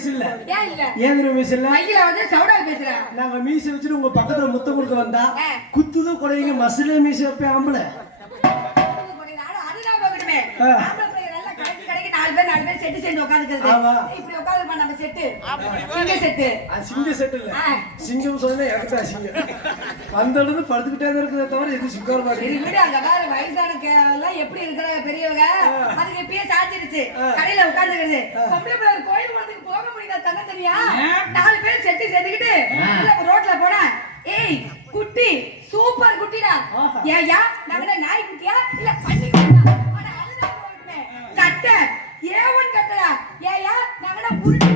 Maize இல்ல. ஏன் இல்ல? ஏன் மீஸ் இல்ல? கையில வந்து சவுடால் பேசுறேன். நாங்க மீஸ் வச்சுட்டு உங்க பக்கத்துல முத்தம் கொடுக்க வந்தா குத்துது கொடைங்க மசிலே மீஸ் வைப்பேன் ஆம்பளை. அதுதான் போகணுமே. ஆம்பளை பிள்ளைங்க நல்லா கடைக்கு கடைக்கு 4 பேர் செட்டு சேர்ந்து உட்காந்துக்கிறது. இப்படி உட்காந்துப்பா நம்ம செட்டு. சிங்க செட்டு. சிங்க செட்டு இல்ல. சிங்கம் சொன்னா எனக்கு தான் சிங்கம். வந்ததுல படுத்துக்கிட்டே இருக்கிறத தவிர இது சிங்கம் மாதிரி. விடு அங்க வேற வயசான எல்லாம் எப்படி இருக்கிற பெரியவங்க அதுக்கு இப்பயே சாத்திருச்சு. கடையில உட்காந்துக்கிறது. பொம்பளை பிள்ளை கோயில் குளத்துக்கு போக முடியல தன்ன தெரியா? 4 பேர் செட்டு சேர்ந்துக்கிட்டு ரோட்ல போனா ஏய் குட்டி சூப்பர் குட்டிடா. ஏயா நாங்க நாய் குட்டியா இல்ல பன்னி குட்டியா? அட அதுதான் போடுமே. கட்ட ஏவன் கட்டடா. ஏயா நாங்க புரிஞ்சு